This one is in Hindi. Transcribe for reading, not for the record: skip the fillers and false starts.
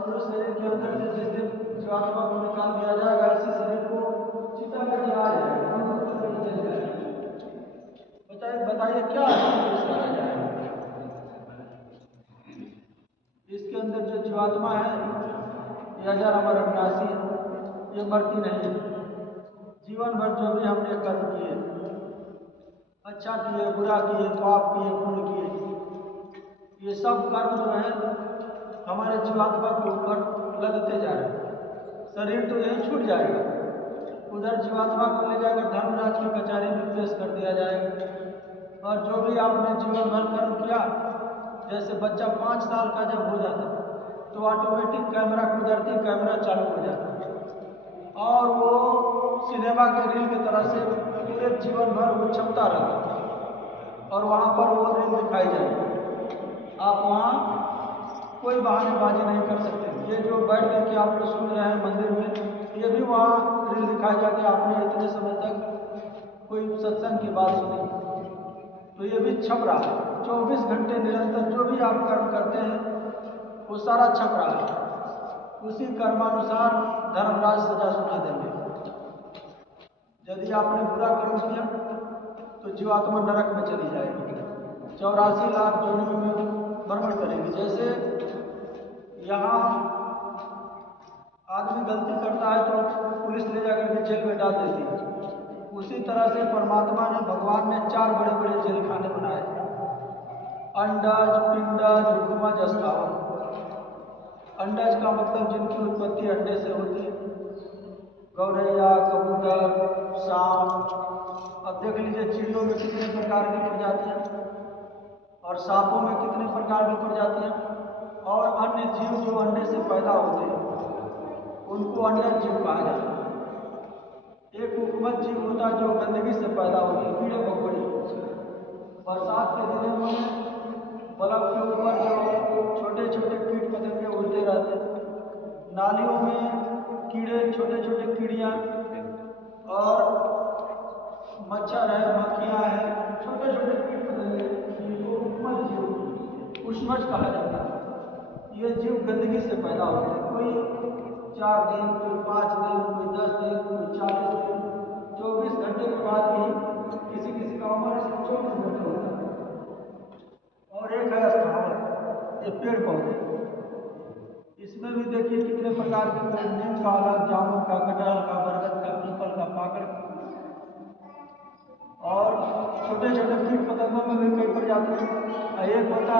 पूरे शरीर के अंदर से जैसे जीवात्मा को निकाल दिया जाएगा, इसी शरीर को चिता में जलाया जाएगा, जल जाएगा। बताइए क्या सारा जाएगा। इसके अंदर जो जीवात्मा है ये अजर अमर अविनाशी है, ये मरती नहीं है। जीवन भर जो भी हमने कर्म किए, अच्छा किए, बुरा किए, पाप किए, पुण्य किए, ये सब कर्म जो है हमारे जीवात्मा के ऊपर लगते जा रहे हैं। शरीर तो यही छूट जाएगा, उधर जीवात्मा को ले जाकर धर्मराज की कचहरी में पेश कर दिया जाएगा। और जो भी आपने जीवन भर कर्म किया, जैसे बच्चा 5 साल का जब हो जाता तो ऑटोमेटिक कैमरा, कुदरती कैमरा चालू हो जाता और वो सिनेमा के रील की तरह से पूरे जीवन भर वो छपता रहता और वहाँ पर वो रील दिखाई जाएगी। आप वहाँ कोई बहानेबाजी नहीं कर सकते। ये जो बैठ करके आप लोग सुन रहे हैं मंदिर में, ये भी वहाँ रील दिखाई जाती है, आपने इतने समय तक कोई सत्संग की बात सुनी, तो ये भी छप रहा है। 24 घंटे निरंतर जो भी आप कर्म करते हैं वो सारा छप रहा है। उसी कर्मानुसार धर्मराज सजा सुना देंगे। यदि आपने बुरा कर्म किया तो जीवात्मा नरक में चली जाएगी, 84 लाख योनियों में भ्रमण करेगी। जैसे यहाँ आदमी गलती करता है तो पुलिस ले जाकर के जेल में डाल देती है, उसी तरह से परमात्मा ने, भगवान ने 4 बड़े बड़े जेल खाने बनाए: अंडज, पिंडज, रुक्मज, स्थावर। अंडज का मतलब जिनकी उत्पत्ति अंडे से होती है, गौरैया, कबूतर, सांप। अब देख लीजिए चिड़ियों में कितने प्रकार की प्रजातियां और सांपों में कितने प्रकार की प्रजातियां, और अन्य जीव जो अंडे से पैदा होते हैं उनको अंडज जीव कहा जाता है। एक उपमज जीव होता है जो गंदगी से पैदा होती है, कीड़े मकोड़े। बरसात के दिनों में बल्ब के ऊपर जो छोटे छोटे कीट पतंगे उड़ते रहते हैं, नालियों में कीड़े, छोटे छोटे कीड़ियाँ और मच्छर है, मक्खियाँ हैं, छोटे छोटे कीट पतंगे, जिनको उपमज जीव, पुष्पज कहा जाता है। ये जीव गंदगी से पैदा होते हैं, कोई 4 दिन, कोई 5 दिन, कोई 10 दिन, कोई 40 दिन, 24 घंटे के बाद भी किसी किसी का उम्र 24 घंटे होता है। और एक है स्थावर, ये पेड़ पौधे। इसमें भी देखिए कितने प्रकार के पेड़, नीम का अलग, जामुन का, कटहल का, बरगद का, पीपल का, पाकड़ का। और छोटे छोटे कीट पतंगों में भी कई प्रजाति। एक होता है